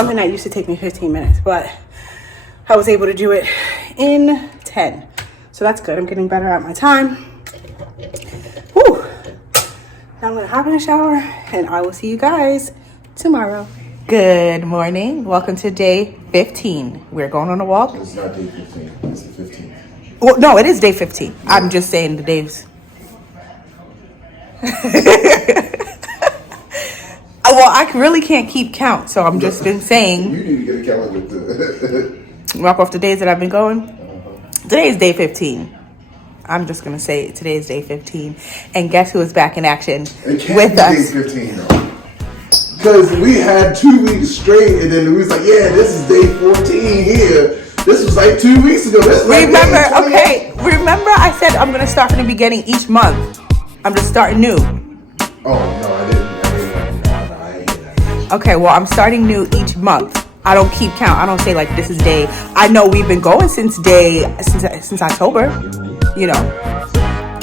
something that used to take me 15 minutes, but I was able to do it in 10. So that's good. I'm getting better at my time. Whew. Now I'm gonna hop in the shower and I will see you guys tomorrow. Good morning. Welcome to day 15. We're going on a walk. It's not day 15. It's the 15th. Well, no, it is day 15. Yeah. I'm just saying the days. Well, I really can't keep count, so I'm just been saying. You need to get a calendar. Mark off the days that I've been going. Today is day 15. I'm just gonna say today is day 15, and guess who is back in action with us? Day 15 though, because we had 2 weeks straight, and then we was like, yeah, this is day 14 here. This was like 2 weeks ago. This was remember, like okay. Remember, I said I'm gonna start from the beginning each month. I'm just starting new. Oh no, I didn't. Okay, well, I'm starting new each month. I don't keep count. I don't say like this is day. I know we've been going since October. You know,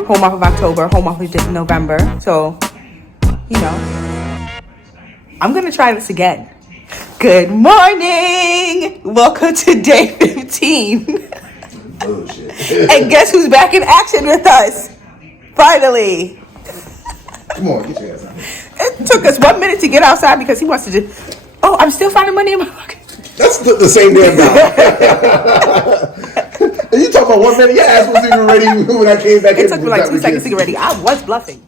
home off of October, home off of November. So, you know, I'm gonna try this again. Good morning. Welcome to day 15. Bullshit. And guess who's back in action with us? Finally. Come on, get your ass out. It took us 1 minute to get outside because he wants to just. Oh, I'm still finding money in my pocket. That's the same damn guy. And you talking about 1 minute? Your ass wasn't even ready when I came back. It took me like 2 seconds to get ready. I was bluffing.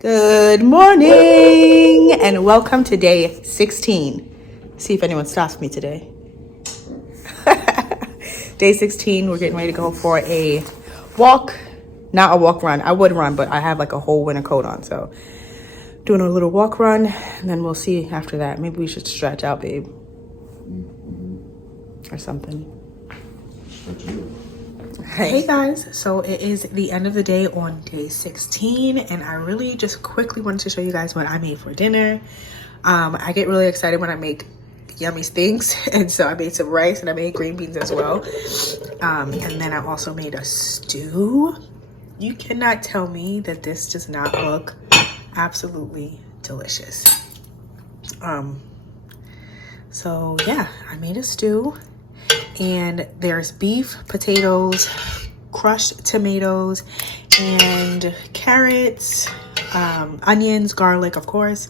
Good morning and welcome to day 16. See if anyone stops me today. Day 16, we're getting ready to go for a walk. Not a walk run. I would run, but I have like a whole winter coat on. So doing a little walk run and then we'll see after that. Maybe we should stretch out, babe. Or something. Hey guys, so it is the end of the day on day 16 and I really just quickly wanted to show you guys what I made for dinner. I get really excited when I make yummy things, and so I made some rice and I made green beans as well. And then I also made a stew. You cannot tell me that this does not look absolutely delicious. So yeah, I made a stew. And there's beef, potatoes, crushed tomatoes, and carrots, onions, garlic, of course.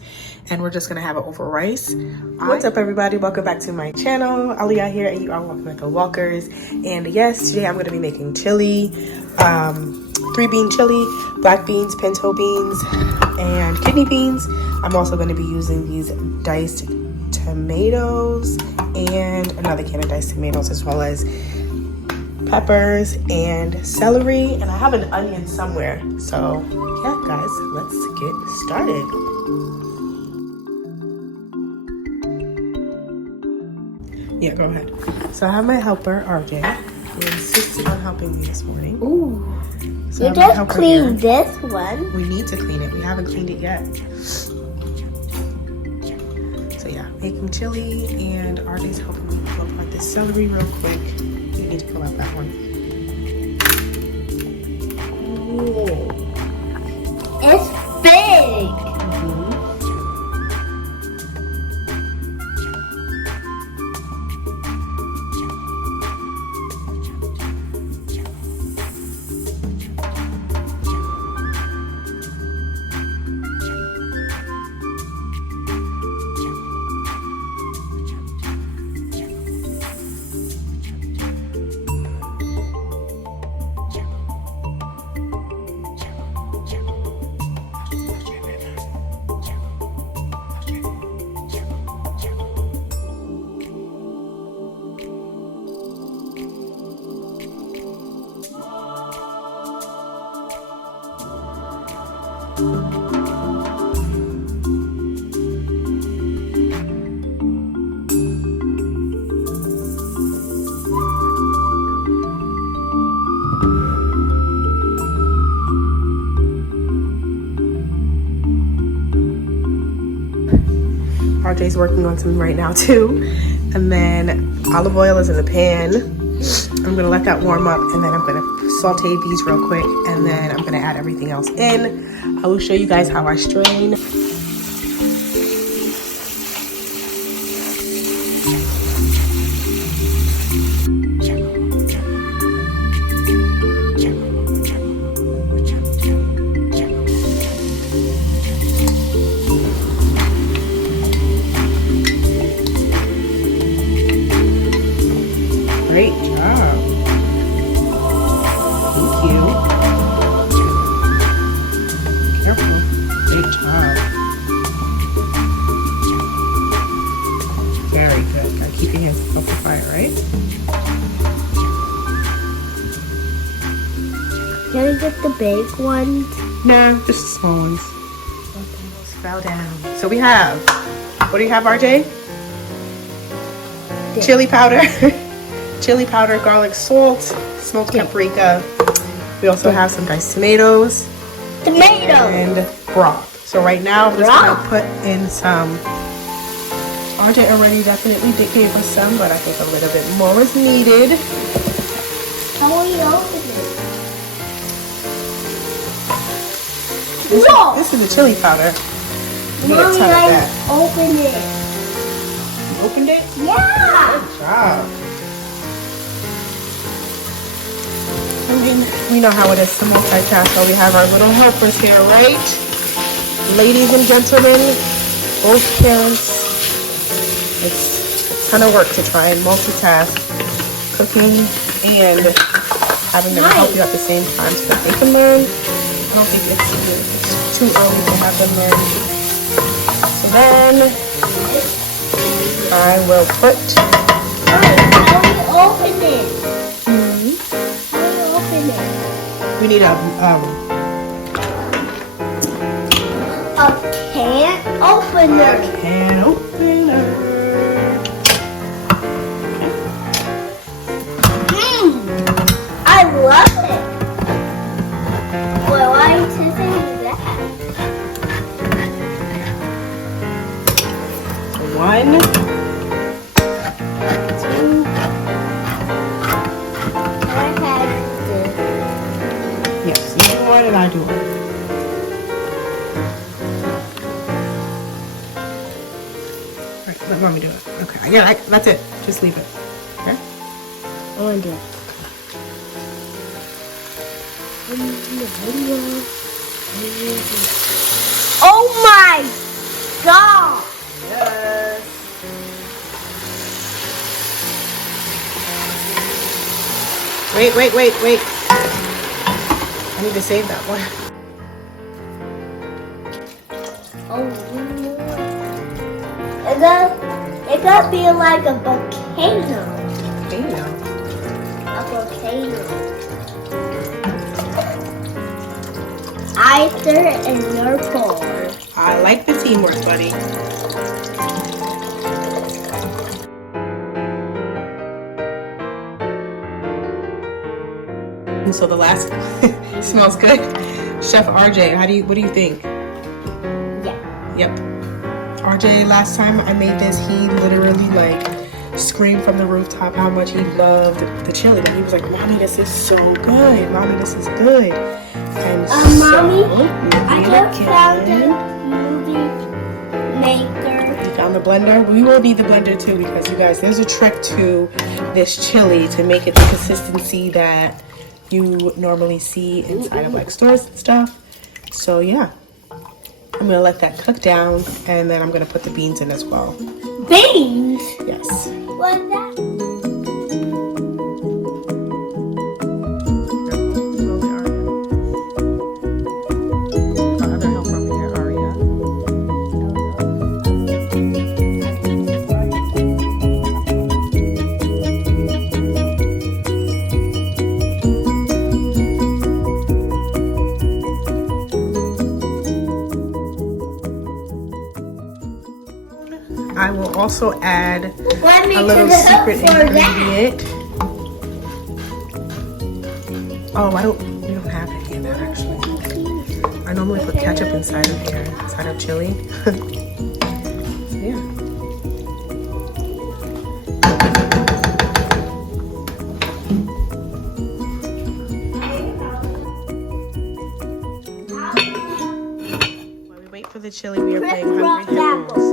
And we're just gonna have it over rice. What's up, everybody? Welcome back to my channel. Aliyah here, and you are walking with the walkers. And yes, today I'm gonna be making chili, 3-bean chili, black beans, pinto beans, and kidney beans. I'm also gonna be using these diced tomatoes and another can of diced tomatoes, as well as peppers and celery, and I have an onion somewhere. So yeah guys, let's get started. Yeah, go ahead. So I have my helper RJ, who insisted on helping me this morning. Ooh, So you just cleaned this one. We need to clean it. We haven't cleaned it yet. Making chili, and RJ's helping me pull apart this celery real quick. You need to pull out that one. Ooh. It's big. RJ's working on some right now too. And then olive oil is in the pan. I'm gonna let that warm up, and then I'm gonna saute these real quick, and then I'm gonna add everything else in. I will show you guys how I strain. Great job. Thank you. Careful. Great job. Very good. Gotta keep your hands off the fire, right? Can I get the big ones? Nah, just the small ones. Fell down. So we have, what do you have, RJ? Chili powder. Chili powder, garlic salt, smoked paprika. We also have some diced tomatoes. And broth. So right now I'm just gonna put in some. RJ already definitely gave us some, but I think a little bit more is needed. How will you open it? This is the chili powder. Get a ton of that. Open it. You opened it? Yeah. Good job. I mean, we know how it is to multitask, so we have our little helpers here, right? Ladies and gentlemen, both parents, it's a ton of work to try and multitask cooking and having them help you at the same time so that they can learn. I don't think it's too early to have them learn. So then, I will put... How will you open it? We need a can opener. Can opener. I love it. Well, why did you say that? One. Two. I had this. Yes, you do one and I do one. Alright, let mommy do it. Okay, yeah, that's it. Just leave it. Okay? I want to do it. Oh my god! Yes. Wait. I need to save that one. Oh, it could be like a volcano. A volcano. Either and your pour. I like the teamwork, buddy. And so the last smells good. Chef RJ, what do you think? Yeah. Yep. RJ, last time I made this, he literally screamed from the rooftop how much he loved the chili. And he was like, "Mommy, this is so good. Mommy, this is good." And Mommy, I just found the movie maker. You found the blender? We will need the blender too, because you guys, there's a trick to this chili to make it the consistency that you normally see inside of stores and stuff. So yeah, I'm gonna let that cook down, and then I'm gonna put the beans in as well. Beans? Yes. What's that? Other help over here, Aria. I will also add Want me a little to help secret for ingredient. Oh, we don't have any of that actually. I normally put ketchup inside of here, inside of chili. So, yeah. While we wait for the chili, we are playing Hungry Hippos.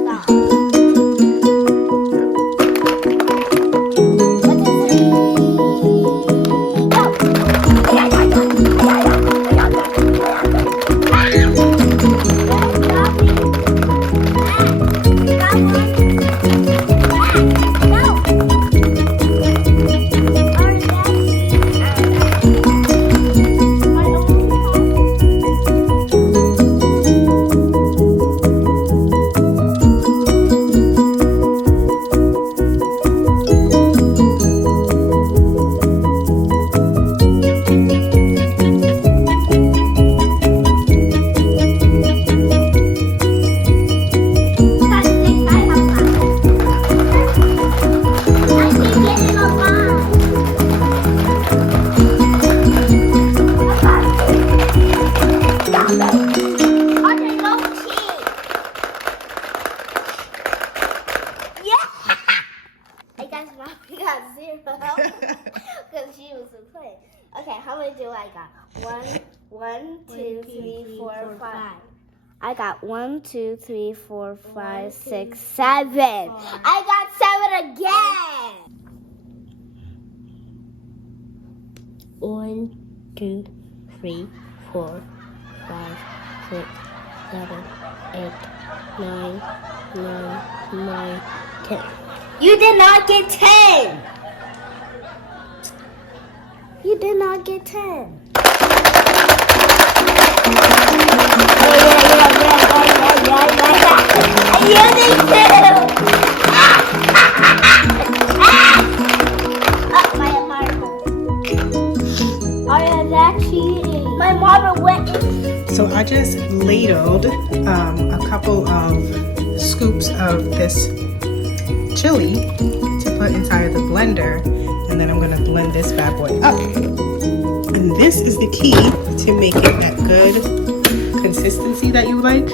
Because she was playing. Okay, how many do I got? One, two, three, 4, 5. I got 1, 2, 3, 4, 5, 6, 7. I got 7 again. 1, 2, 3, 4, 5, 6, 7, 8, 9, 10. You did not get 10. You did not get 10. You did too. My marble. Oh yeah, that's cheating. My marble went in. So I just ladled a couple of scoops of this chili to put inside the blender, and then I'm gonna blend this bad boy up. And this is the key to make it that good consistency that you like.